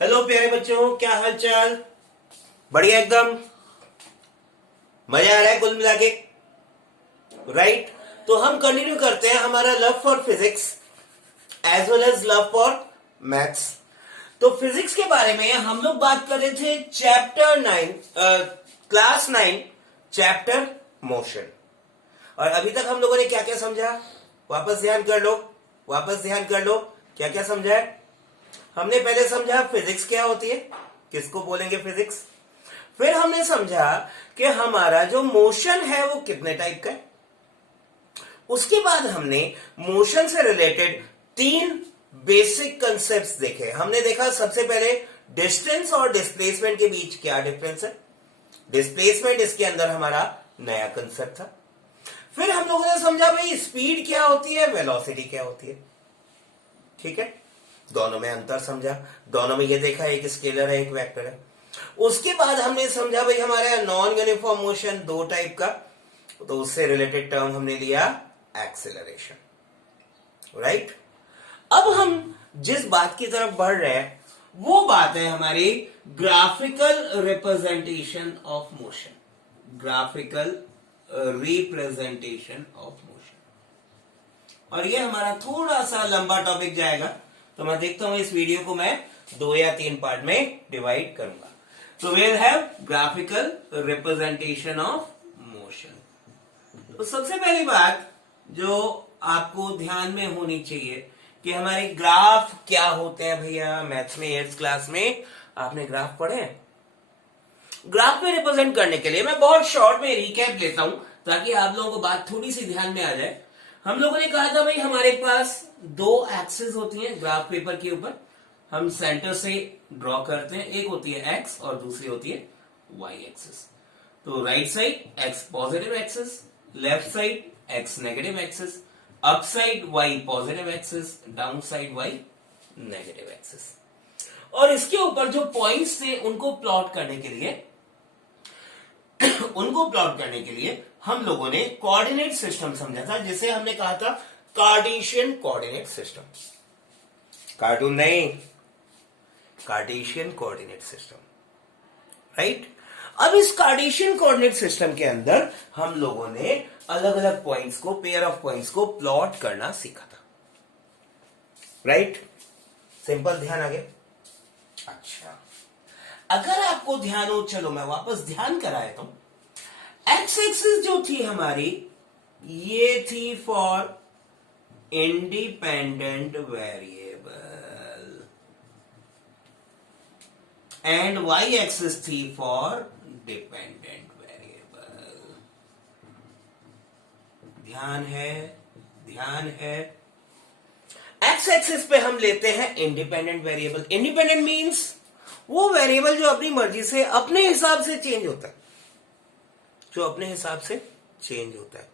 Hello प्यारे बच्चों, क्या हाल चाल। बढ़िया एकदम। मजा आ रहा है कुल मिला के, राइट। तो हम कंटिन्यू करते हैं हमारा love for physics as well as love for maths. तो फिजिक्स के बारे में हम लोग बात कर रहे थे चैप्टर 9, क्लास 9, चैप्टर मोशन। और अभी तक हम लोगों ने क्या क्या समझा, वापस ध्यान कर लो, वापस ध्यान कर लो। क्या क्या समझा है हमने? पहले समझा फिजिक्स क्या होती है, किसको बोलेंगे फिजिक्स। फिर हमने समझा कि हमारा जो मोशन है वो कितने टाइप का है। उसके बाद हमने मोशन से रिलेटेड 3 बेसिक कंसेप्ट्स देखे। हमने देखा सबसे पहले डिस्टेंस और डिस्प्लेसमेंट के बीच क्या डिफरेंस है। डिस्प्लेसमेंट इसके अंदर हमारा नया कंसेप्ट था। फिर हम लोगों ने समझा भाई स्पीड क्या होती है, वेलोसिटी क्या होती है। ठीक है, दोनों में अंतर समझा। दोनों में ये देखा एक स्केलर है एक वेक्टर है। उसके बाद हमने समझा भाई हमारे नॉन यूनिफॉर्म मोशन 2 टाइप का, तो उससे रिलेटेड टर्म हमने लिया एक्सेलरेशन, राइट। अब हम जिस बात की तरफ बढ़ रहे हैं वो बात है हमारी graphical representation of motion. Graphical representation of motion. और ये हमारा थोड़ा सा लंबा टॉपिक जाएगा, तो मैं देखता हूं इस वीडियो को मैं 2 या 3 पार्ट में डिवाइड करूंगा। तो we'll have graphical representation of motion। तो सबसे पहली बात जो आपको ध्यान में होनी चाहिए कि हमारे ग्राफ क्या होते हैं। भैया मैथ्स में 8th क्लास में आपने ग्राफ पढ़े हैं। ग्राफ में रिप्रेजेंट करने के लिए मैं बहुत शॉर्ट में रिकैप लेता हूं ताकि आप लोगों को बात थोड़ी सी ध्यान में आ जाए। हम लोगों ने कहा था भाई हमारे पास 2 एक्सिस होती हैं ग्राफ पेपर के ऊपर, हम सेंटर से ड्रॉ करते हैं। एक होती है एक्स और दूसरी होती है वाई एक्सिस। तो right side X positive axis, left side X negative axis, up side Y positive axis, down side Y negative axis. और इसके ऊपर जो पॉइंट्स थे उनको प्लॉट करने के लिए हम लोगों ने कोऑर्डिनेट सिस्टम समझा था, जिसे हमने कहा था कार्टेशियन कोऑर्डिनेट सिस्टम। कार्टून नहीं, कार्टेशियन कोऑर्डिनेट सिस्टम, राइट। अब इस कार्टेशियन कोऑर्डिनेट सिस्टम के अंदर हम लोगों ने अलग अलग पॉइंट्स को, पेयर ऑफ पॉइंट्स को प्लॉट करना सीखा था, राइट। सिंपल, ध्यान आ गया। अच्छा, अगर आपको ध्यान हो, चलो मैं वापस ध्यान कराया तो एक्स एक्सिस जो थी हमारी ये थी for independent variable and Y axis थी फॉर डिपेंडेंट वेरिएबल। ध्यान है, ध्यान है। एक्स एक्सिस पे हम लेते हैं इंडिपेंडेंट वेरिएबल। इंडिपेंडेंट मींस वो वेरिएबल जो अपनी मर्जी से अपने हिसाब से चेंज होता है, जो अपने हिसाब से चेंज होता है।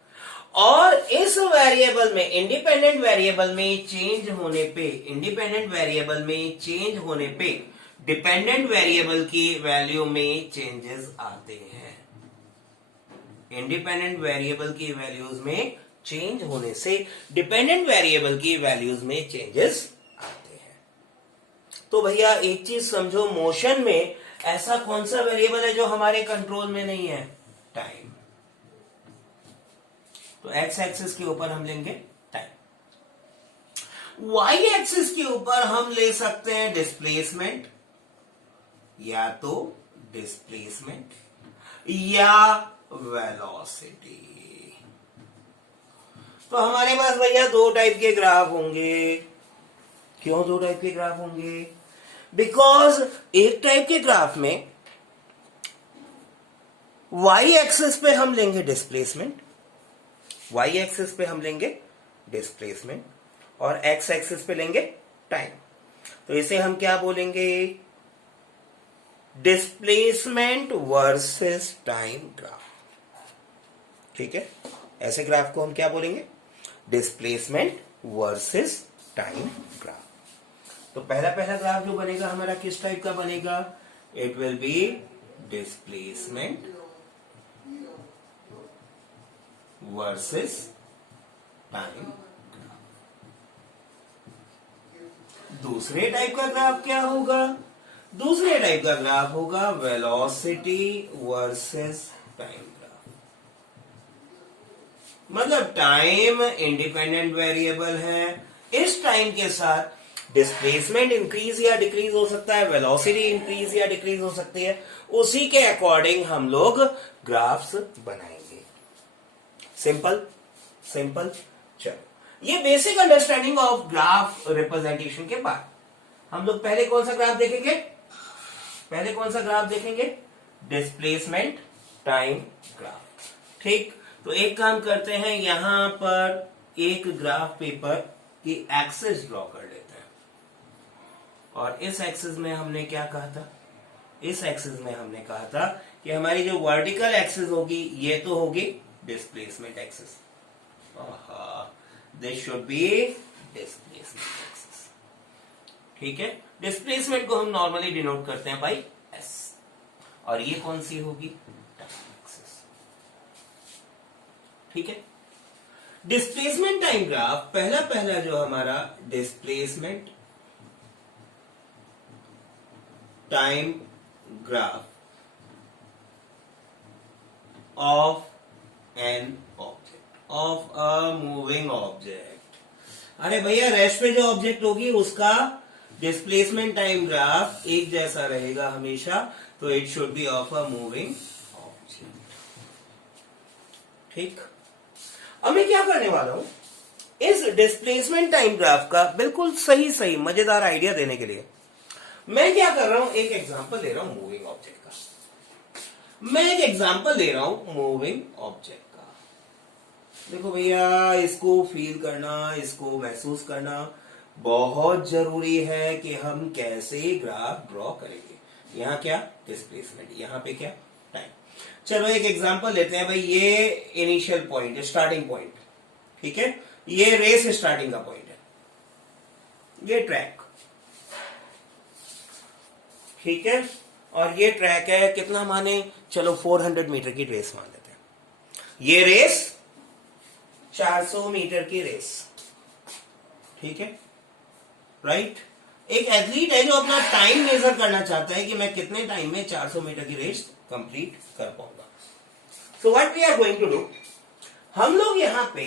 और इस वेरिएबल में, इंडिपेंडेंट वेरिएबल में चेंज होने पे, इंडिपेंडेंट वेरिएबल में चेंज होने पे डिपेंडेंट वेरिएबल की वैल्यू में चेंजेस आते हैं। इंडिपेंडेंट वेरिएबल की वैल्यूज में चेंज होने से डिपेंडेंट वेरिएबल की वैल्यूज में चेंजेस आते हैं। तो भैया एक चीज समझो, मोशन में ऐसा कौन सा वेरिएबल है जो हमारे कंट्रोल में नहीं है? टाइम। तो एक्स एक्सिस के ऊपर हम लेंगे टाइम। वाई एक्सिस के ऊपर हम ले सकते हैं डिस्प्लेसमेंट, या तो डिस्प्लेसमेंट या वेलोसिटी। तो हमारे पास भैया 2 टाइप के ग्राफ होंगे। क्यों 2 टाइप के ग्राफ होंगे? बिकॉज एक टाइप के ग्राफ में वाई एक्सिस पे हम लेंगे डिस्प्लेसमेंट, वाई एक्सिस पे हम लेंगे डिस्प्लेसमेंट और एक्स एक्सिस पे लेंगे टाइम। तो इसे हम क्या बोलेंगे? Displacement versus time graph. ठीक है, ऐसे ग्राफ को हम क्या बोलेंगे? Displacement versus time graph. तो पहला ग्राफ जो बनेगा हमारा किस टाइप का बनेगा? It will be displacement versus time. दूसरे टाइप का ग्राफ क्या होगा? दूसरे टाइप का ग्राफ होगा वेलोसिटी वर्सेस टाइम ग्राफ। मतलब टाइम इंडिपेंडेंट वेरिएबल है, इस टाइम के साथ डिस्प्लेसमेंट इंक्रीज या डिक्रीज हो सकता है, वेलोसिटी इंक्रीज या डिक्रीज हो सकती है, उसी के अकॉर्डिंग हम लोग ग्राफ्स बनाएंगे। Simple simple. चलो, ये basic understanding of graph representation के बाद हम लोग पहले कौन सा ग्राफ देखेंगे? पहले कौन सा ग्राफ देखेंगे? Displacement time graph. ठीक, तो एक काम करते हैं, यहां पर एक ग्राफ पेपर की एक्सिस ड्रॉ कर लेते हैं। और इस एक्सिस में हमने क्या कहा था? इस एक्सिस में हमने कहा था कि हमारी जो वर्टिकल एक्सिस होगी ये तो होगी displacement axis. This should be displacement axis. ठीक है, डिस्प्लेसमेंट को हम नॉर्मली डिनोट करते हैं बाई एस, और ये कौन सी होगी? Time axis. ठीक है, डिस्प्लेसमेंट टाइम ग्राफ पहला जो हमारा displacement time graph of an object, of a moving object. अरे भैया, रेस्ट पे जो ऑब्जेक्ट होगी उसका डिस्प्लेसमेंट टाइम ग्राफ एक जैसा रहेगा हमेशा, तो it should be of a moving object. ठीक, अब मैं क्या करने वाला हूं, इस डिस्प्लेसमेंट टाइम ग्राफ का बिल्कुल सही मजेदार आइडिया देने के लिए मैं क्या कर रहा हूं, एक एग्जांपल ले रहा हूं मूविंग ऑब्जेक्ट का। मैं एक एग्जांपल ले रहा हूं मूविंग ऑब्जेक्ट का। देखो भैया, इसको फील करना, इसको महसूस करना बहुत जरूरी है कि हम कैसे ग्राफ ड्रॉ करेंगे। यहां क्या? डिस्प्लेसमेंट, यहां पे क्या? टाइम। चलो एक एग्जांपल लेते हैं भाई, ये इनिशियल पॉइंट, स्टार्टिंग पॉइंट। ठीक है, ये रेस स्टार्टिंग का पॉइंट है, ये ट्रैक। ठीक है, और ये ट्रैक है, कितना माने? चलो 400 मीटर की रेस मान लेते हैं। ये रेस 400 मीटर की रेस। ठीक है, राइट। एक एथलीट है जो अपना टाइम मेजर करना चाहता है कि मैं कितने टाइम में 400 मीटर की रेस कंप्लीट कर पाऊंगा। So what we are going to do, हम लोग यहां पे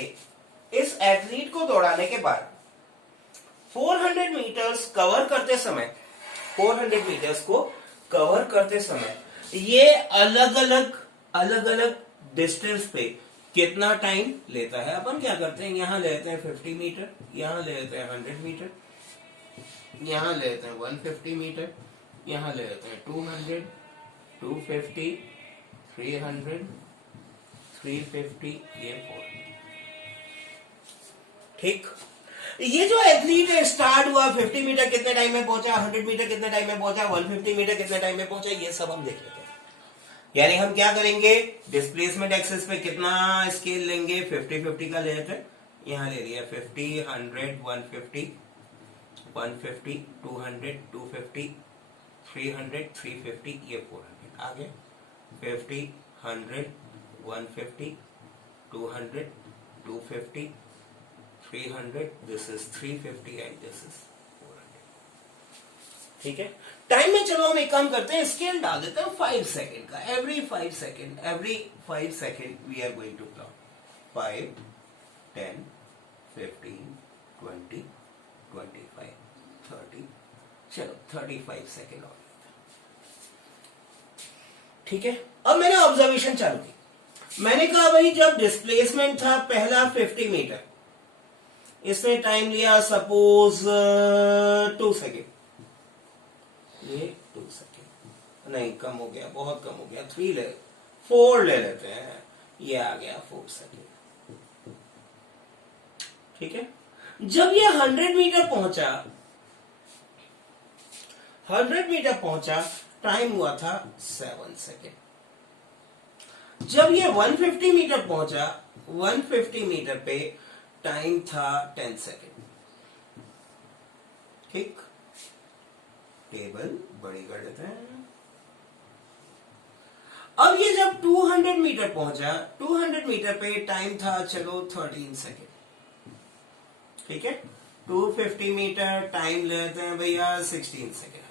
इस एथलीट को दौड़ाने के बाद 400 मीटर्स कवर करते समय, 400 मीटर्स को कवर करते समय ये अलग अलग डिस्टेंस पे कितना टाइम लेता है। अपन क्या करते हैं, यहां लेते हैं 50 मीटर, यहां लेते हैं 100 मीटर, यहां लेते हैं 150 मीटर, यहां लेते हैं 200, 250, 300, 350, ये 400। ठीक, ये जो एथलीट है स्टार्ट हुआ 50 मीटर कितने टाइम में पहुंचा, 100 मीटर कितने टाइम में पहुंचा, 150 मीटर कितने टाइम में पहुंचा, ये सब हम देख लेते हैं। यानी हम क्या करेंगे, डिस्प्लेसमेंट एक्सिस पे कितना स्केल लेंगे, 50-50 का ले लेते हैं। यहां ले लिया 50, 100, 150, 150, 200, 250, 300, 350, ये 400 आ गया। 50, 100, 150, 200, 250, 300, this is 350 and this is 400। ठीक है, टाइम में चलो हम एक काम करते हैं, स्केल डाल देते हैं 5 सेकेंड का। Every 5 second we are going to count 5, 10, 15, 20, 25, 30, चलो 35 सेकेंड और। ठीक है, अब मैंने ऑब्जर्वेशन चालू की। मैंने कहा भाई, जब डिस्प्लेसमेंट था पहला 50 मीटर, इसने टाइम लिया सपोज 2 सेकेंड, ये 2 सेकेंड नहीं, कम हो गया, बहुत कम हो गया, 4 ले लेते हैं, ये आ गया 4 सेकेंड। ठीक है, जब ये 100 मीटर पहुंचा, 100 मीटर पहुंचा, टाइम हुआ था 7 सेकेंड। जब ये 150 मीटर पहुंचा, 150 मीटर पे टाइम था 10 सेकेंड। ठीक, टेबल बड़ी कर देते हैं। अब ये जब 200 मीटर पहुंचा, 200 मीटर पे टाइम था चलो 13 सेकेंड। ठीक है, 250 मीटर टाइम लेते हैं भैया 16 सेकेंड।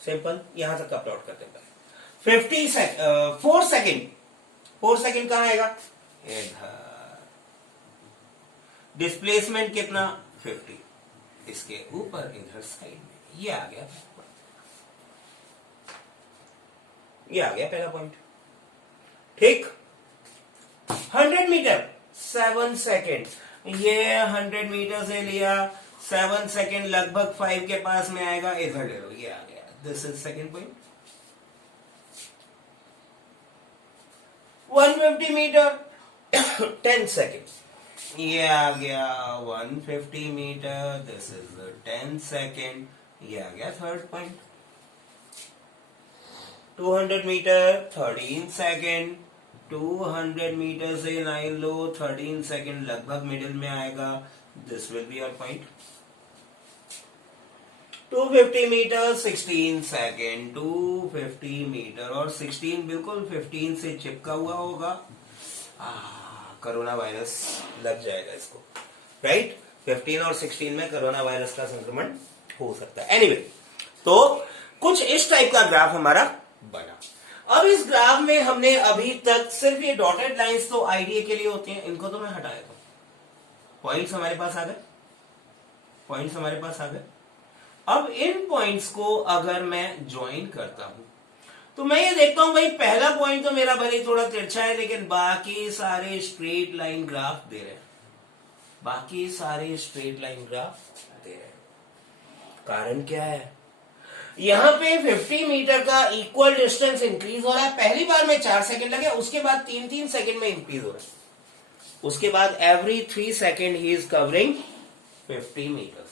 सिंपल, यहां तक का प्लॉट करते हैं। 4 सेकेंड, 4 सेकेंड कहां आएगा? इधर। डिस्प्लेसमेंट कितना? 50, इसके ऊपर इधर साइड में। ये आ गया, ये आ गया पहला पॉइंट। ठीक। 100 मीटर 7 सेकेंड, ये 100 मीटर से लिया, 7 सेकेंड लगभग 5 के पास में आएगा, इधर ले लो, ये आ गया। This is second point. 150 metre 10 second, ये आ गया 150 मीटर, दिस इज 10 सेकेंड, ये आ गया third point. 200 metre 13 second, 200 metre से 9 लो, 13 सेकेंड लगभग मिडिल में आएगा, this will be your point. 250 metre 16 second, 250 metre, और 16 बिल्कुल 15 से चिपका हुआ होगा। कोरोना वायरस लग जाएगा इसको, राइट? 15 और 16 में कोरोना वायरस का संक्रमण हो सकता है। एनीवे, तो कुछ इस टाइप का ग्राफ हमारा बना। अब इस ग्राफ में हमने अभी तक सिर्फ ये डॉटेड लाइंस तो आइडिया के लिए होती हैं, इनको तो मैं हटा देता हूं। पॉइंट्स हमारे पास आ गए, पॉइंट्स हमारे पास आ गए। अब इन पॉइंट्स को अगर मैं ज्वाइन करता हूं तो मैं ये देखता हूं, भाई पहला पॉइंट तो मेरा भले थोड़ा तिरछा है, लेकिन बाकी सारे स्ट्रेट लाइन ग्राफ दे रहे हैं, बाकी सारे स्ट्रेट लाइन ग्राफ दे रहे हैं। कारण क्या है? यहां पे 50 मीटर का इक्वल डिस्टेंस इंक्रीज हो रहा है। पहली बार में 4 सेकेंड लगे, उसके बाद 3-3 सेकेंड में इंक्रीज हो रहा है। उसके बाद every 3 second he is covering 50 metres,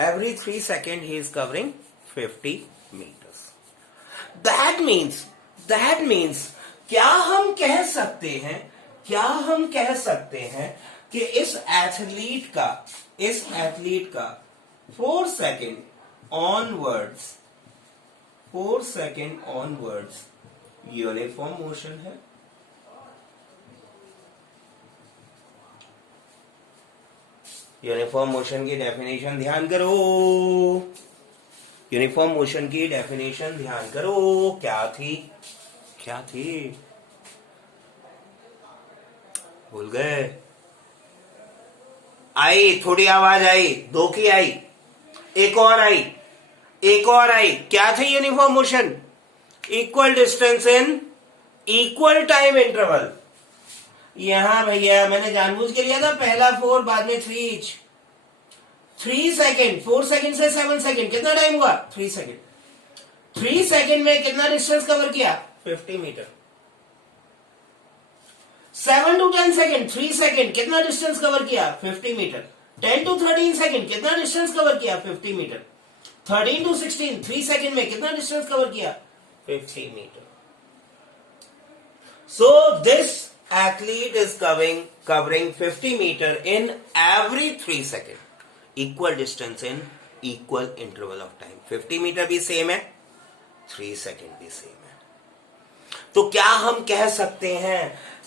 every 3 second he is covering 50 metres. That means क्या हम कह सकते हैं, क्या हम कह सकते हैं कि इस एथलीट का 4 सेकेंड ऑनवर्ड्स यूनिफॉर्म मोशन है। यूनिफॉर्म मोशन की डेफिनेशन ध्यान करो, यूनिफॉर्म मोशन की डेफिनेशन ध्यान करो। क्या थी? भूल गए? आई, थोड़ी आवाज आई, 2 की आई, एक और आई। क्या थी uniform motion? Equal distance in equal time interval. यहां भैया मैंने जानबूझ के लिया था, पहला 4 बाद में 3 ईच। 3 सेकेंड, 4 सेकेंड से 7 सेकेंड कितना टाइम हुआ? 3 सेकेंड। 3 सेकेंड में कितना डिस्टेंस कवर किया? 50 मीटर। 7 to 10 सेकेंड, 3 सेकेंड कितना डिस्टेंस कवर किया? 50 मीटर। 10 to 13 सेकेंड कितना डिस्टेंस कवर किया? 50 मीटर। 13 to 16 3 सेकेंड में कितना डिस्टेंस कवर किया? 50 metre. So this athlete is covering 50 meter in every 3 seconds. Equal distance in equal interval of time. 50 metre भी same है, 3 second भी same है। तो क्या हम कह सकते हैं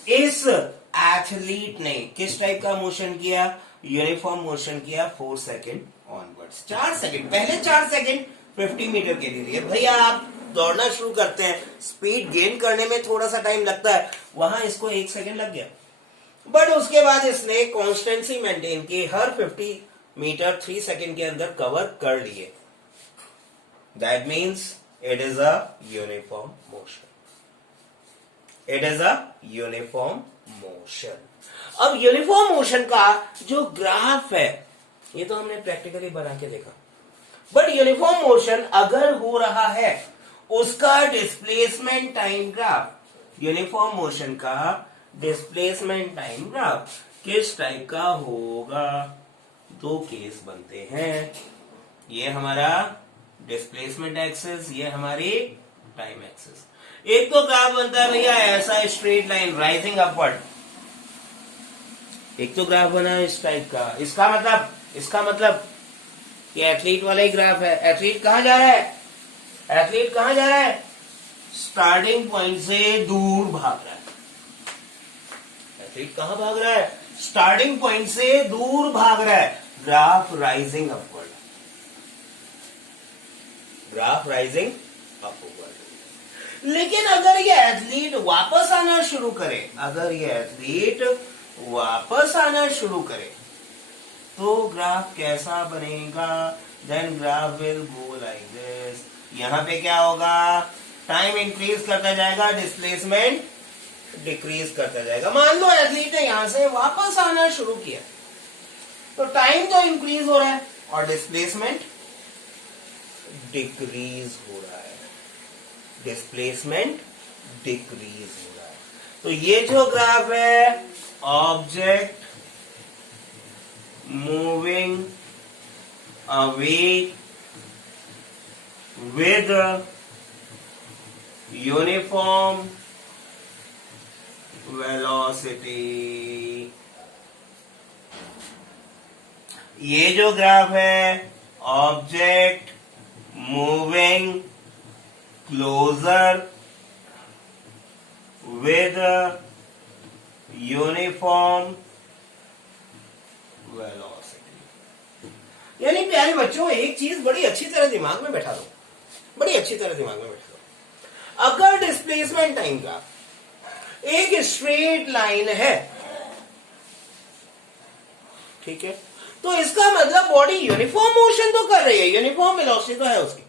इस एथलीट ने किस टाइप का मोशन किया? यूनिफॉर्म मोशन किया 4 सेकेंड ऑनवर्ड्स। 4 सेकेंड, पहले 4 सेकेंड 50 मीटर के लिए। भैया आप दौड़ना शुरू करते हैं, स्पीड गेन करने में थोड़ा सा टाइम लगता है, वहां इसको 1 सेकेंड लग गया, बट उसके बाद इसने कॉन्स्टेंसी मेंटेन की, हर 50 मीटर 3 सेकेंड के अंदर कवर कर लिए। That means it is a uniform motion, it is a uniform motion. अब यूनिफॉर्म मोशन का जो ग्राफ है ये तो हमने प्रैक्टिकली बना के देखा, बट यूनिफॉर्म मोशन अगर हो रहा है उसका displacement time graph, uniform motion का डिस्प्लेसमेंट टाइम ग्राफ किस टाइप का होगा? 2 केस बनते हैं, ये हमारा डिस्प्लेसमेंट एक्सिस, ये हमारी टाइम एक्सिस। एक तो ग्राफ बनता है भैया ऐसा स्ट्रेट लाइन राइजिंग अपवर्ड, एक तो ग्राफ बना इस टाइप का। इसका मतलब ये एथलीट वाला ही ग्राफ है। एथलीट कहां जा रहा है? एथलीट कहां जा रहा है? स्टार्टिंग पॉइंट से दूर भाग रहा है। एथलीट कहां भाग रहा है? स्टार्टिंग पॉइंट से दूर भाग रहा है। Graph rising upward. Graph rising upward. लेकिन अगर ये एथलीट वापस आना शुरू करे, अगर ये एथलीट वापस आना शुरू करे तो ग्राफ कैसा बनेगा? Then graph will go like this. यहां पे क्या होगा? टाइम इंक्रीज करता जाएगा, डिस्प्लेसमेंट डिक्रीज करता जाएगा। मान लो एथलीट ने यहां से वापस आना शुरू किया तो टाइम तो इंक्रीज हो रहा है और डिस्प्लेसमेंट डिक्रीज हो रहा है, डिस्प्लेसमेंट डिक्रीज हो रहा है। तो ये जो ग्राफ है, object moving away with uniform velocity, ये जो ग्राफ है, object moving closer with uniform velocity. यानी प्यारे बच्चों, एक चीज बड़ी अच्छी तरह दिमाग में बैठा दो, बड़ी अच्छी तरह दिमाग में बैठा दो। अगर डिस्प्लेसमेंट टाइम का एक स्ट्रेट लाइन है, ठीक है, तो इसका मतलब बॉडी यूनिफॉर्म मोशन तो कर रही है, यूनिफॉर्म वेलोसिटी तो है उसकी,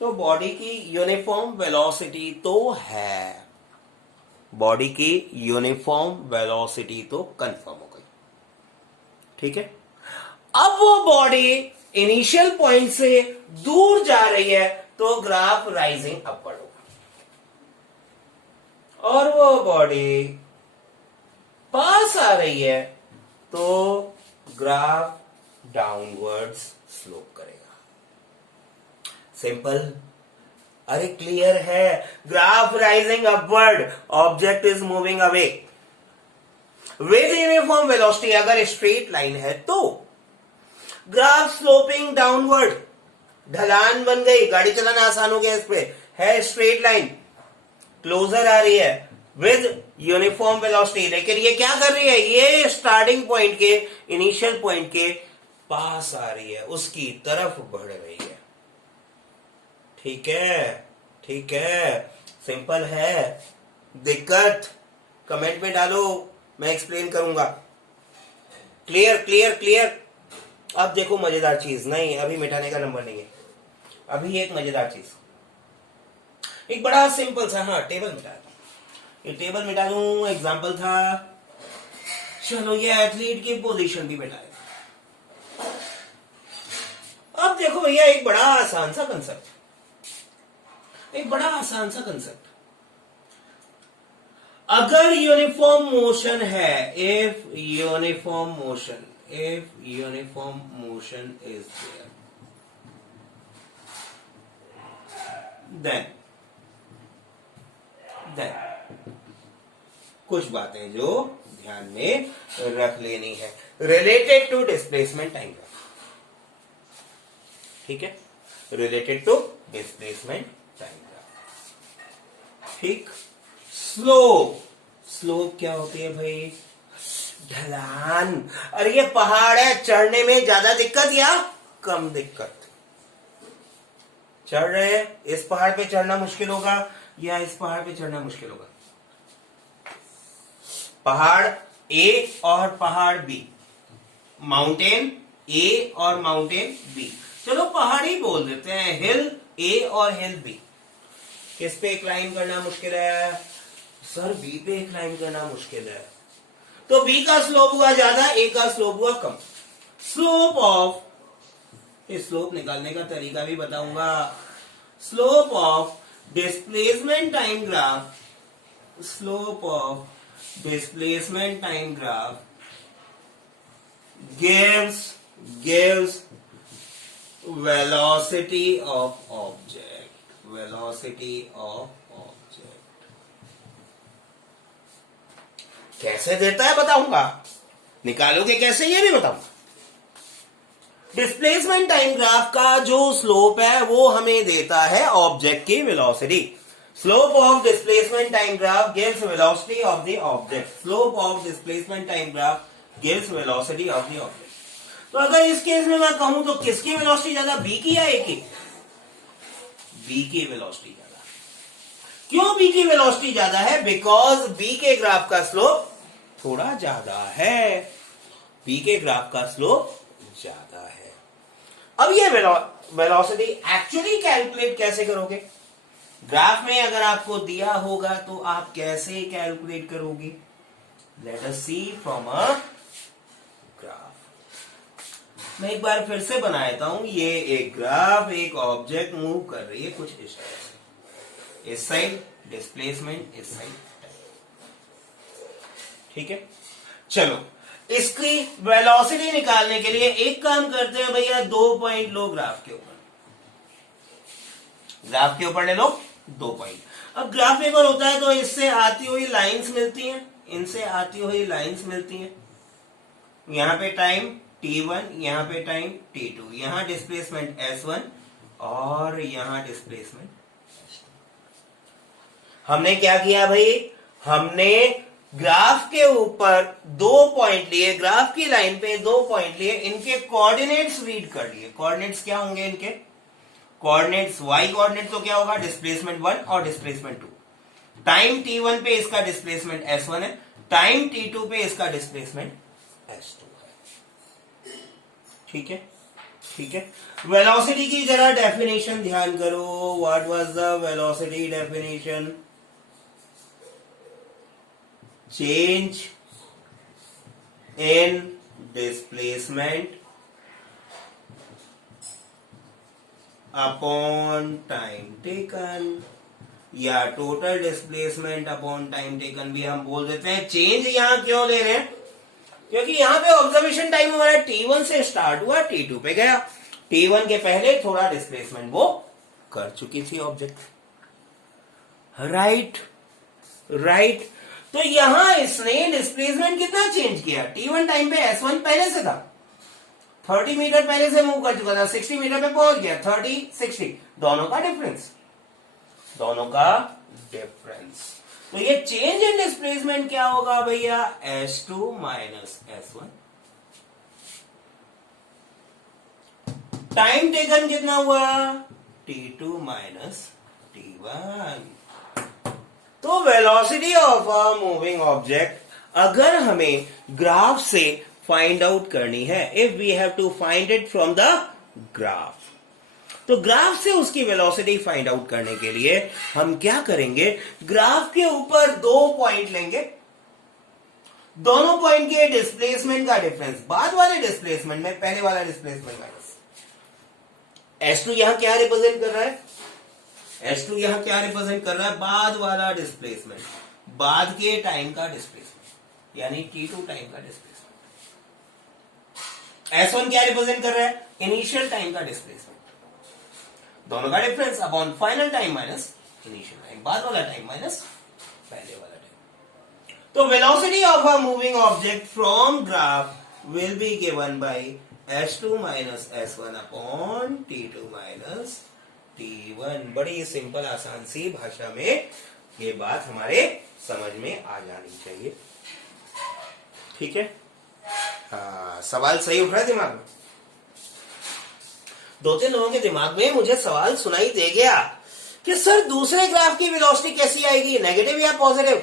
तो बॉडी की यूनिफॉर्म वेलोसिटी तो है, बॉडी की यूनिफॉर्म वेलोसिटी तो कंफर्म हो गई, ठीक है। अब वो बॉडी इनिशियल पॉइंट से दूर जा रही है तो ग्राफ राइजिंग अपवर्ड होगा, और वो बॉडी पास आ रही है तो ग्राफ डाउनवर्ड्स स्लोप करेगा। सिंपल। अरे क्लियर है? Graph rising upward, object is moving away with uniform velocity. अगर स्ट्रेट लाइन है तो ग्राफ स्लोपिंग डाउनवर्ड, ढलान बन गई, गाड़ी चलाना आसान हो गया, इस पे है स्ट्रेट लाइन, क्लोजर आ रही है विद यूनिफॉर्म वेलोसिटी। लेकिन ये क्या कर रही है? ये स्टार्टिंग पॉइंट के, इनिशियल पॉइंट के पास आ रही है, उसकी तरफ बढ़ रही है। ठीक है, ठीक है, सिंपल है। दिक्कत कमेंट में डालो, मैं एक्सप्लेन करूंगा। Clear clear clear. अब देखो मजेदार चीज, नहीं अभी मिटाने का नंबर नहीं है, अभी एक मजेदार चीज, एक बड़ा सिंपल सा, हाँ टेबल मिटा, ये टेबल मिटा दूं, एग्जाम्पल था। चलो ये एथलीट की पोजीशन भी मिटा दे। अब देखो भैया, एक बड़ा आसान सा कंसेप्ट, एक बड़ा आसान सा कंसेप्ट। अगर यूनिफॉर्म मोशन है, if uniform motion is there, then कुछ बातें जो ध्यान में रख लेनी है related to displacement time graph, ठीक है, related to displacement time graph. ठीक। स्लोप, स्लोप क्या होती है भाई? ढलान। अरे ये पहाड़ है, चढ़ने में ज्यादा दिक्कत या कम दिक्कत? चढ़ रहे हैं, इस पहाड़ पे चढ़ना मुश्किल होगा या इस पहाड़ पे चढ़ना मुश्किल होगा? पहाड़ ए और पहाड़ बी, माउंटेन ए और माउंटेन बी, चलो पहाड़ी बोल देते हैं, हिल ए और हिल बी। किस पे क्लाइंब करना मुश्किल है? सर बी पे क्लाइंब करना मुश्किल है, तो बी का स्लोप हुआ ज्यादा, ए का स्लोप हुआ कम। स्लोप ऑफ, स्लोप निकालने का तरीका भी बताऊंगा। Slope of displacement time graph, slope of displacement time graph gives velocity of object, velocity of object। कैसे देता है बताऊंगा, निकालोगे कैसे ये भी बताऊंगा। डिस्प्लेसमेंट टाइम ग्राफ का जो स्लोप है वो हमें देता है ऑब्जेक्ट की velocity. Slope of displacement time graph gives velocity of the object, slope of displacement time graph gives velocity of the object. तो अगर इस केस में मैं कहूं तो किसकी वेलोसिटी ज्यादा, बी की या ए की? बी की वेलोसिटी ज्यादा। क्यों बी की वेलोसिटी ज्यादा है? बिकॉज बी के ग्राफ का स्लोप थोड़ा ज्यादा है। बी के ग्राफ का स्लोप ज्यादा है। अब ये वेलोसिटी एक्चुअली कैलकुलेट कैसे करोगे? ग्राफ में अगर आपको दिया होगा तो आप कैसे कैलकुलेट करोगे? Let us see from a graph. मैं एक बार फिर से बना देता हूं। ये एक ग्राफ, एक ऑब्जेक्ट मूव कर रही है कुछ इस तरह से, इस साइड डिस्प्लेसमेंट, इस साइड। ठीक है, चलो इसकी वेलोसिटी निकालने के लिए एक काम करते हैं भैया, 2 पॉइंट लो ग्राफ के ऊपर। ग्राफ के ऊपर ले लो 2 पॉइंट। अब ग्राफ पेपर होता है तो इससे आती हुई लाइंस मिलती हैं, इनसे आती हुई लाइंस मिलती हैं। यहां पे टाइम t1, यहां पे टाइम t2, यहां डिस्प्लेसमेंट s1 और यहां डिस्प्लेसमेंट s2। हमने क्या किया भाई? हमने ग्राफ के ऊपर 2 पॉइंट लिए, ग्राफ की लाइन पे 2 पॉइंट लिए, इनके कोऑर्डिनेट्स रीड कर लिए। कोऑर्डिनेट्स क्या होंगे इनके? कोऑर्डिनेट्स y कोऑर्डिनेट तो क्या होगा? डिस्प्लेसमेंट 1 और डिस्प्लेसमेंट 2। टाइम t1 पे इसका डिस्प्लेसमेंट s1 है, टाइम t2 पे इसका डिस्प्लेसमेंट s2 है। ठीक है, ठीक है। वेलोसिटी की जरा डेफिनेशन ध्यान करो। What was the velocity definition? Change in displacement upon time taken, या total displacement upon time taken भी हम बोल देते हैं। चेंज यहां क्यों ले रहे हैं? क्योंकि यहां पे ऑब्जर्वेशन टाइम हमारा t1 से स्टार्ट हुआ, t2 पे गया। t1 के पहले थोड़ा डिस्प्लेसमेंट वो कर चुकी थी ऑब्जेक्ट। Right, right. तो यहां इसने डिस्प्लेसमेंट कितना चेंज किया? t1 टाइम पे s1 पहले से था, 30 मीटर पहले से मूव कर चुका था, 60 मीटर पे पहुंच गया। 30 60 दोनों का डिफरेंस, दोनों का डिफरेंस। तो ये चेंज इन डिस्प्लेसमेंट क्या होगा भैया? s2 minus s1। Time taken कितना हुआ? t2 minus t1। तो velocity of a moving object अगर हमें ग्राफ से फाइंड आउट करनी है, if we have to find it from the graph, तो ग्राफ से उसकी वेलोसिटी फाइंड आउट करने के लिए हम क्या करेंगे? ग्राफ के ऊपर 2 पॉइंट लेंगे, दोनों पॉइंट के डिस्प्लेसमेंट का डिफरेंस, बाद वाले डिस्प्लेसमेंट में पहले वाला डिस्प्लेसमेंट माइनस। s2 यहां क्या रिप्रेजेंट कर रहा है? s2 यहां क्या रिप्रेजेंट कर रहा है? बाद वाला डिस्प्लेसमेंट, बाद के टाइम का डिस्प्लेसमेंट, यानी t2 टाइम का डिस्प्लेसमेंट। s1 क्या रिप्रेजेंट कर रहा है? इनिशियल टाइम का डिस्प्लेसमेंट, दोनों का difference upon final time minus initial time, बाद वाला टाइम माइनस पहले वाला टाइम। तो velocity of a moving object from graph will be given by s2 minus s1 upon t2 minus t1। बड़ी simple आसान सी भाषा में ये बात हमारे समझ में आ जानी चाहिए। ठीक है, हाँ, सवाल सही उठ रहा है दिमाग में? 2-3 लोगों के दिमाग में मुझे सवाल सुनाई दे गया कि सर दूसरे ग्राफ की वेलोसिटी कैसी आएगी, नेगेटिव या पॉजिटिव?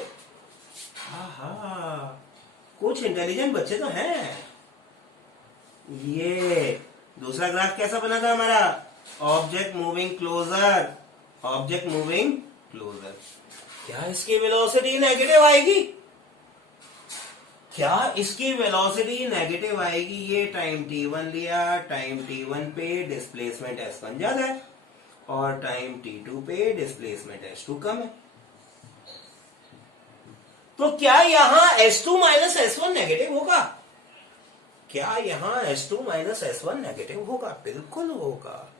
हाँ, कुछ इंटेलिजेंट बच्चे तो हैं। ये दूसरा ग्राफ कैसा बना था हमारा? Object moving closer, object moving closer. क्या इसकी वेलोसिटी नेगेटिव आएगी? क्या इसकी वेलोसिटी नेगेटिव आएगी? ये टाइम t1 लिया, टाइम t1 पे डिस्प्लेसमेंट s1 ज्यादा है और टाइम t2 पे डिस्प्लेसमेंट s2 कम है। तो क्या यहां s2 माइनस s1 नेगेटिव होगा? क्या यहां s2 माइनस s1 नेगेटिव होगा? बिल्कुल होगा।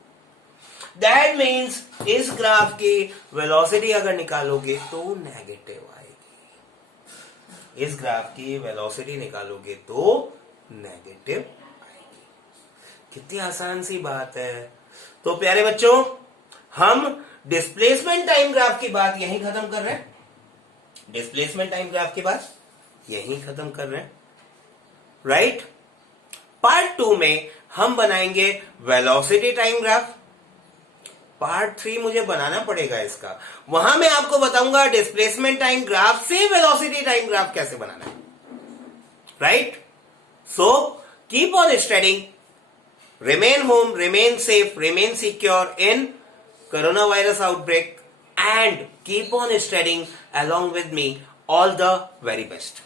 दैट मीन्स इस ग्राफ की वेलोसिटी अगर निकालोगे तो नेगेटिव आएगी। इस ग्राफ की वेलोसिटी निकालोगे तो नेगेटिव आएगी। कितनी आसान सी बात है। तो प्यारे बच्चों, हम डिस्प्लेसमेंट टाइम ग्राफ की बात यहीं खत्म कर रहे हैं। डिस्प्लेसमेंट टाइम ग्राफ की बात यहीं खत्म कर रहे हैं, राइट? पार्ट 2 में हम बनाएंगे वेलोसिटी टाइम ग्राफ। पार्ट 3 मुझे बनाना पड़ेगा इसका। वहां मैं आपको बताऊंगा डिस्प्लेसमेंट टाइम ग्राफ से वेलोसिटी टाइम ग्राफ कैसे बनाना है, right? So keep on studying, remain home, remain safe, remain secure in coronavirus outbreak, and keep on studying along with me. All the very best.